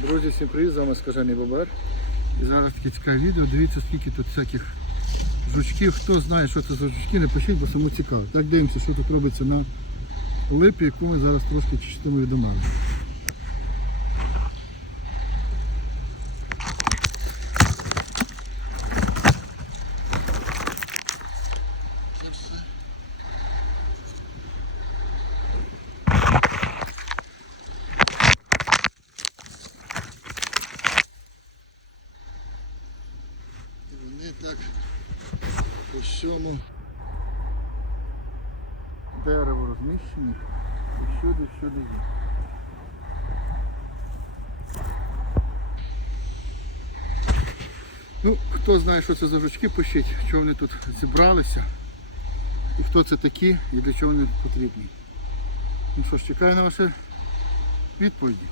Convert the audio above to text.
Друзі, всім привіт, з вами Скажений Бобер. І зараз таке цікаве відео. Дивіться, скільки тут всяких жучків. Хто знає, що це за жучки, напишіть, бо самому цікаво. Так дивимося, що тут робиться на липі, яку ми зараз трошки чистимо від оману. І так по всьому дерево розміщені. І всюди, всюди є. Ну, хто знає, що це за жучки, пишіть, що вони тут зібралися. І хто це такі і для чого вони потрібні. Ну що ж, чекаю на ваші відповіді.